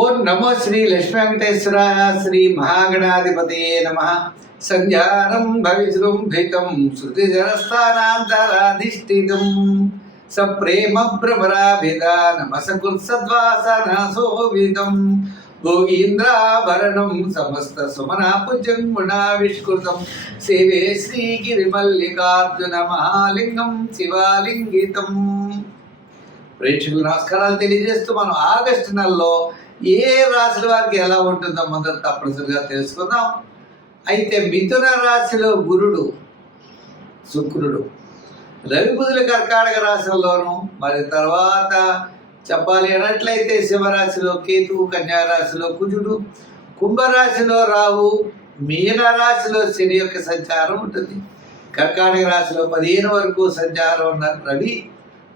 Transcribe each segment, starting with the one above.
ఓం నమో శ్రీ లక్ష్మీ వెంకటేశ్వర శ్రీ మహాగణాధిపతి నమ సంధ్యానం భవిజృంభితం శృతిజనస్థానాంతరాధిష్ఠితం సప్రేమ భ్రమరాభిధానమసకృత్సద్వాసనసోవిదం గోగీంద్రాభరణం సమస్త సుమనాపుజం గుణావిష్కృతం సేవే శ్రీగిరిమల్లికార్జున మహాలింగం శివాలింగితం ప్రేక్షకులకు నమస్కారాలు తెలియజేస్తూ మనం ఆగస్టు నెలలో ఏ రాశుల వారికి ఎలా ఉంటుందో మొదట తప్పనిసరిగా తెలుసుకుందాం అయితే మిథున రాశిలో గురుడు శుక్రుడు రవిబుధుల కర్కాటక రాశిలోను మరి తర్వాత చెప్పాలి అన్నట్లయితే శివరాశిలో కేతువు కన్యారాశిలో కుజుడు కుంభరాశిలో రావు రాశిలో శని యొక్క సంచారం ఉంటుంది కర్కాటక రాశిలో పదిహేను వరకు సంచారం ఉన్న రవి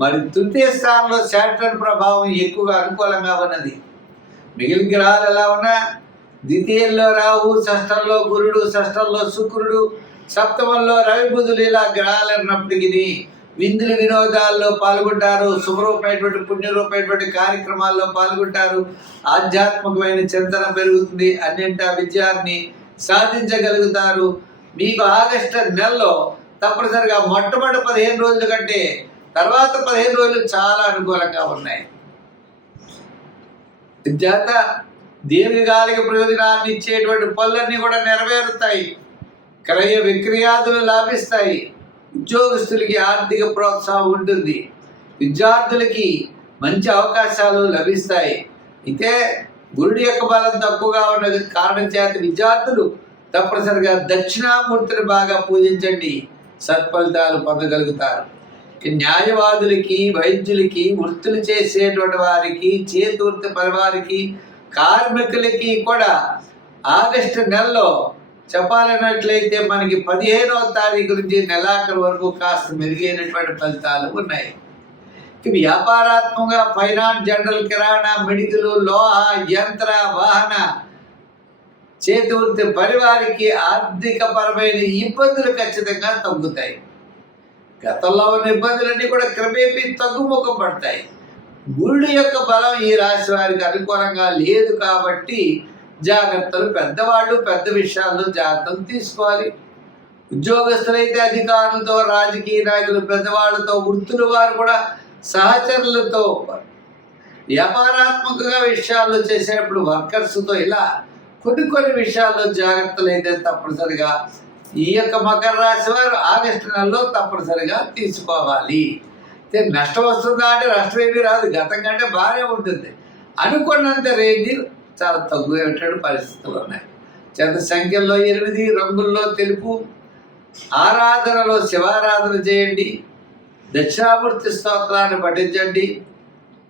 మరి తృతీయ స్థానంలో శాటర్న్ ప్రభావం ఎక్కువగా అనుకూలంగా ఉన్నది మిగిలిన గ్రహాలు ఎలా ఉన్నా ద్వితీయంలో రాహు షష్టంలో గురుడు షష్టంలో శుక్రుడు సప్తమంలో రవి బుధులు ఇలా గ్రహాలు అన్నప్పటికీ విందులు వినోదాల్లో పాల్గొంటారు శుభరూపమైనటువంటి పుణ్యరూపమైనటువంటి కార్యక్రమాల్లో పాల్గొంటారు ఆధ్యాత్మికమైన చింతన పెరుగుతుంది అన్నింటి విజయాన్ని సాధించగలుగుతారు మీకు ఆగస్టు నెలలో తప్పనిసరిగా మొట్టమొదటి పదిహేను రోజుల కంటే తర్వాత పదిహేను రోజులు చాలా అనుకూలంగా ఉన్నాయి చేత దీర్ఘకాలిక ప్రయోజనాన్ని ఇచ్చేటువంటి పనులన్నీ కూడా నెరవేరుతాయి క్రయ విక్రయాదులు లాభిస్తాయి ఉద్యోగస్తులకి ఆర్థిక ప్రోత్సాహం ఉంటుంది విద్యార్థులకి మంచి అవకాశాలు లభిస్తాయి అయితే గురుడి యొక్క బలం తక్కువగా ఉన్నది కారణం చేత విద్యార్థులు తప్పనిసరిగా దక్షిణామూర్తిని బాగా పూజించండి సత్ఫలితాలు పొందగలుగుతారు న్యాయవాదులకి వైద్యులకి వృత్తులు చేసేటువంటి వారికి చేతూర్తి పరివారికి కార్మికులకి కూడా ఆగస్టు నెలలో చెప్పాలన్నట్లయితే మనకి పదిహేనవ తారీఖు నుంచి నెలాఖరు వరకు కాస్త మెరుగైనటువంటి ఫలితాలు ఉన్నాయి వ్యాపారాత్మకంగా ఫైనాన్స్ జనరల్ కిరాణా మెడికల్ లోహ యంత్ర వాహన చేతివృత్తి పరివారికి ఆర్థికపరమైన ఇబ్బందులు ఖచ్చితంగా తగ్గుతాయి గతంలో ఉన్న ఇబ్బందులన్నీ కూడా క్రమేపీ తగ్గుముఖం పడతాయి గురుడు యొక్క బలం ఈ రాశి వారికి అనుకూలంగా లేదు కాబట్టి జాగ్రత్తలు పెద్దవాళ్ళు పెద్ద విషయాల్లో జాగ్రత్తలు తీసుకోవాలి ఉద్యోగస్తులైతే అధికారులతో రాజకీయ నాయకులు పెద్దవాళ్ళతో వృత్తులు వారు కూడా సహచరులతో వ్యాపారాత్మకంగా విషయాల్లో చేసేటప్పుడు వర్కర్స్తో ఇలా కొన్ని కొన్ని విషయాల్లో జాగ్రత్తలు అయితే తప్పనిసరిగా ఈ యొక్క మకర రాశి వారు ఆగస్టు నెలలో తప్పనిసరిగా తీసుకోవాలి నష్టం వస్తుందా అంటే నష్టం ఏమీ రాదు గతం కంటే బాగానే ఉంటుంది అనుకున్నంత రేంజ్ చాలా ఏమిటాడు పరిస్థితులు ఉన్నాయి చెంత సంఖ్యల్లో ఎనిమిది రంగుల్లో తెలుపు ఆరాధనలో శివారాధన చేయండి దక్షిణామూర్తి స్తోత్రాన్ని పఠించండి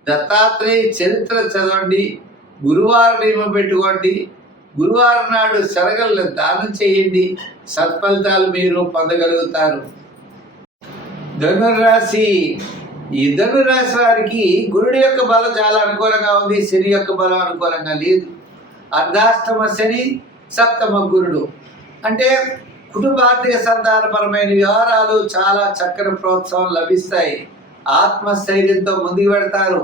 దత్తాత్రేయ చరిత్ర చదవండి గురువారం నియమం పెట్టుకోండి గురువారం నాడు సెలగల్ని దానం చేయండి సత్ఫలితాలు మీరు పొందగలుగుతారు ధనురాశి ఈ ధనురాశి వారికి గురుడి యొక్క బలం చాలా అనుకూలంగా ఉంది శని యొక్క బలం అనుకూలంగా లేదు అర్ధాష్టమ శని సప్తమ గురుడు అంటే కుటుంబ ఆర్థిక సంతానపరమైన వ్యవహారాలు చాలా చక్కని ప్రోత్సాహం లభిస్తాయి ఆత్మస్థైర్యంతో ముందుకు పెడతారు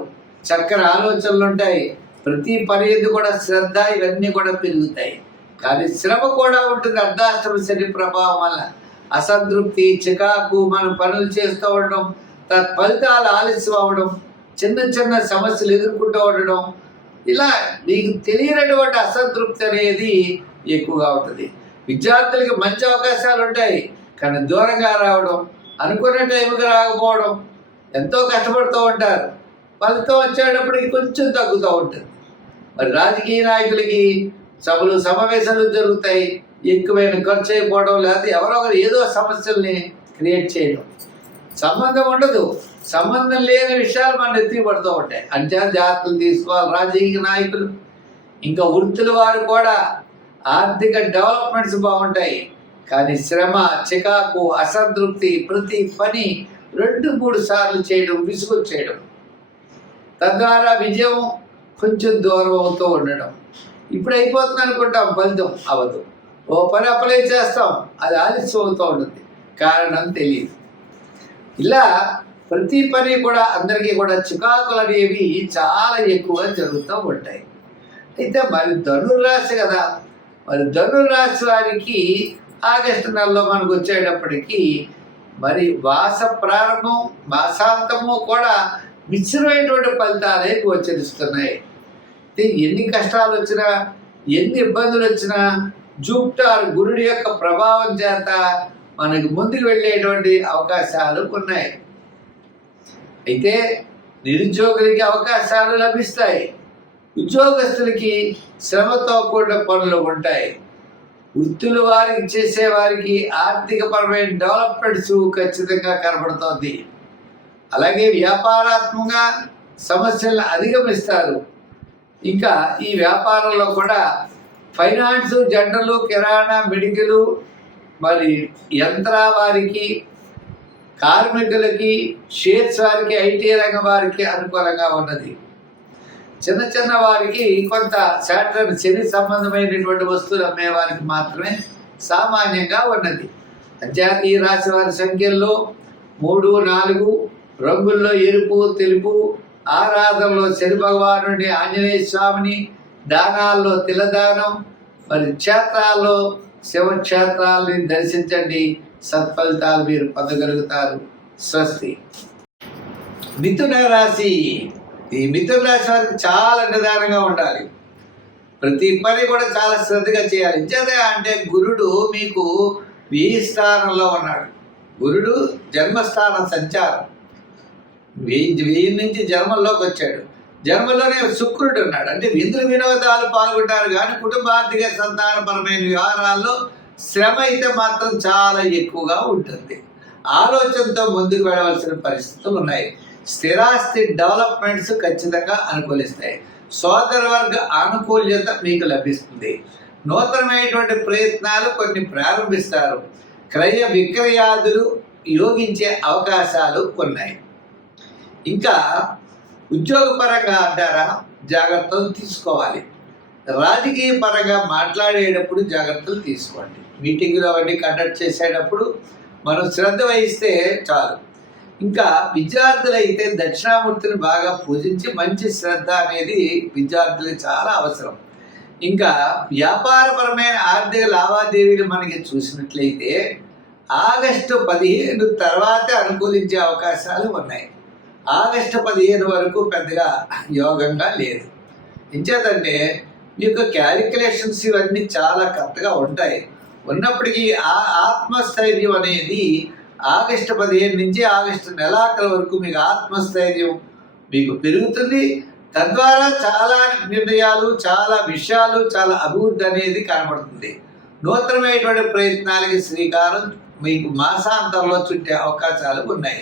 చక్కని ఆలోచనలు ఉంటాయి ప్రతి పని కూడా శ్రద్ధ ఇవన్నీ కూడా పెరుగుతాయి కానీ శ్రమ కూడా ఉంటుంది అర్ధాశ్రమ శని ప్రభావం వల్ల అసంతృప్తి చికాకు మనం పనులు చేస్తూ ఉండడం తత్ఫలితాలు ఆలస్యం అవ్వడం చిన్న చిన్న సమస్యలు ఎదుర్కొంటూ ఉండడం ఇలా నీకు తెలియనటువంటి అసంతృప్తి అనేది ఎక్కువగా ఉంటుంది విద్యార్థులకి మంచి అవకాశాలు ఉంటాయి కానీ దూరంగా రావడం అనుకున్న టైంకి రాకపోవడం ఎంతో కష్టపడుతూ ఉంటారు ఫలితం వచ్చేటప్పటికి కొంచెం తగ్గుతూ ఉంటుంది మరి రాజకీయ నాయకులకి సభలు సమావేశాలు జరుగుతాయి ఎక్కువైన ఖర్చు అయిపోవడం లేకపోతే ఎవరో ఒకరు ఏదో సమస్యల్ని క్రియేట్ చేయడం సంబంధం ఉండదు సంబంధం లేని విషయాలు మన ఎత్తి పడుతూ ఉంటాయి అంచనా జాగ్రత్తలు తీసుకోవాలి రాజకీయ నాయకులు ఇంకా వృత్తుల వారు కూడా ఆర్థిక డెవలప్మెంట్స్ బాగుంటాయి కానీ శ్రమ చికాకు అసంతృప్తి ప్రతి పని రెండు మూడు సార్లు చేయడం విసుగు చేయడం తద్వారా విజయం కొంచెం దూరం అవుతూ ఉండడం ఇప్పుడు అయిపోతుంది అనుకుంటాం ఫలితం అవ్వదు ఓ పని అప్లై చేస్తాం అది ఆలస్యం అవుతూ ఉంటుంది కారణం తెలియదు ఇలా ప్రతి పని కూడా అందరికీ కూడా చికాకులు అనేవి చాలా ఎక్కువ జరుగుతూ ఉంటాయి అయితే మరి ధనుర్రాశి కదా మరి ధనుర్రాశి వారికి ఆగస్టు నెలలో మనకు వచ్చేటప్పటికీ మరి వాస ప్రారంభం మాసాంతము కూడా మిశ్రమైనటువంటి ఫలితాలే గోచరిస్తున్నాయి ఎన్ని కష్టాలు వచ్చినా ఎన్ని ఇబ్బందులు వచ్చినా జూప్టార్ గురుడి యొక్క ప్రభావం చేత మనకు ముందుకు వెళ్ళేటువంటి అవకాశాలు ఉన్నాయి అయితే నిరుద్యోగులకి అవకాశాలు లభిస్తాయి ఉద్యోగస్తులకి శ్రమతో కూడిన పనులు ఉంటాయి వృత్తులు వారికి చేసేవారికి ఆర్థికపరమైన డెవలప్మెంట్స్ ఖచ్చితంగా కనబడుతోంది అలాగే వ్యాపారాత్మకంగా సమస్యలను అధిగమిస్తారు ఇంకా ఈ వ్యాపారంలో కూడా ఫైనాన్స్ జంటలు కిరాణా మెడికల్ మరి యంత్ర వారికి కార్మికులకి షేర్స్ వారికి ఐటీ రంగం వారికి అనుకూలంగా ఉన్నది చిన్న చిన్న వారికి కొంత శాటర్ శని సంబంధమైనటువంటి వస్తువులు అమ్మేవారికి మాత్రమే సామాన్యంగా ఉన్నది అధ్యాత్మీయ రాశి వారి సంఖ్యల్లో మూడు నాలుగు రంగుల్లో ఎరుపు తెలుపు ఆరాధనలో శని భగవానుడి ఆంజనేయ స్వామిని దానాల్లో తిలదానం మరి క్షేత్రాల్లో శివక్షేత్రాలని దర్శించండి సత్ఫలితాలు మీరు పొందగలుగుతారు స్వస్తి మిథున రాశి ఈ మిథున రాశి వారికి చాలా నిదానంగా ఉండాలి ప్రతి పని కూడా చాలా శ్రద్ధగా చేయాలి ఇచ్చేదే అంటే గురుడు మీకు ఈ స్థానంలో ఉన్నాడు గురుడు జన్మస్థానం సంచారం వెయ్యి నుంచి జన్మల్లోకి వచ్చాడు జన్మలోనే శుక్రుడు ఉన్నాడు అంటే విందుల వినోదాలు పాల్గొంటారు కానీ కుటుంబ ఆర్థిక సంతానపరమైన వ్యవహారాల్లో శ్రమ అయితే మాత్రం చాలా ఎక్కువగా ఉంటుంది ఆలోచనతో ముందుకు వెళ్ళవలసిన పరిస్థితులు ఉన్నాయి స్థిరాస్తి డెవలప్మెంట్స్ ఖచ్చితంగా అనుకూలిస్తాయి వర్గ అనుకూల్యత మీకు లభిస్తుంది నూతనమైనటువంటి ప్రయత్నాలు కొన్ని ప్రారంభిస్తారు క్రయ విక్రయాదులు యోగించే అవకాశాలు ఉన్నాయి ఇంకా ఉద్యోగపరంగా అంటారా జాగ్రత్తలు తీసుకోవాలి రాజకీయ పరంగా మాట్లాడేటప్పుడు జాగ్రత్తలు తీసుకోండి మీటింగ్లు అవన్నీ కండక్ట్ చేసేటప్పుడు మనం శ్రద్ధ వహిస్తే చాలు ఇంకా విద్యార్థులు అయితే దక్షిణామూర్తిని బాగా పూజించి మంచి శ్రద్ధ అనేది విద్యార్థులకు చాలా అవసరం ఇంకా వ్యాపారపరమైన ఆర్థిక లావాదేవీలు మనకి చూసినట్లయితే ఆగస్టు పదిహేను తర్వాతే అనుకూలించే అవకాశాలు ఉన్నాయి ఆగస్టు పదిహేను వరకు పెద్దగా యోగంగా లేదు ఎంచేతంటే మీకు క్యాలిక్యులేషన్స్ ఇవన్నీ చాలా కరెక్ట్గా ఉంటాయి ఉన్నప్పటికీ ఆ ఆత్మస్థైర్యం అనేది ఆగస్టు పదిహేను నుంచి ఆగస్టు నెలాఖరు వరకు మీకు ఆత్మస్థైర్యం మీకు పెరుగుతుంది తద్వారా చాలా నిర్ణయాలు చాలా విషయాలు చాలా అభివృద్ధి అనేది కనబడుతుంది నూతనమైనటువంటి ప్రయత్నాలకి శ్రీకారం మీకు మాసాంతంలో చుట్టే అవకాశాలు ఉన్నాయి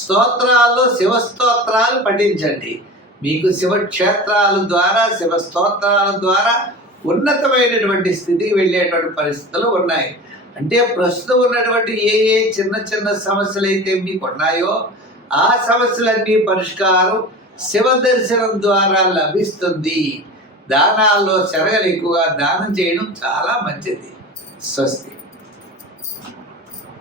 స్తోత్రాల్లో శివస్తోత్రాలు పఠించండి మీకు శివక్షేత్రాల ద్వారా శివస్తోత్రాల ద్వారా ఉన్నతమైనటువంటి స్థితికి వెళ్ళేటువంటి పరిస్థితులు ఉన్నాయి అంటే ప్రస్తుతం ఉన్నటువంటి ఏ ఏ చిన్న చిన్న సమస్యలు అయితే మీకు ఉన్నాయో ఆ సమస్యలన్నీ పరిష్కారం శివ దర్శనం ద్వారా లభిస్తుంది దానాల్లో చెరగలు ఎక్కువగా దానం చేయడం చాలా మంచిది స్వస్తి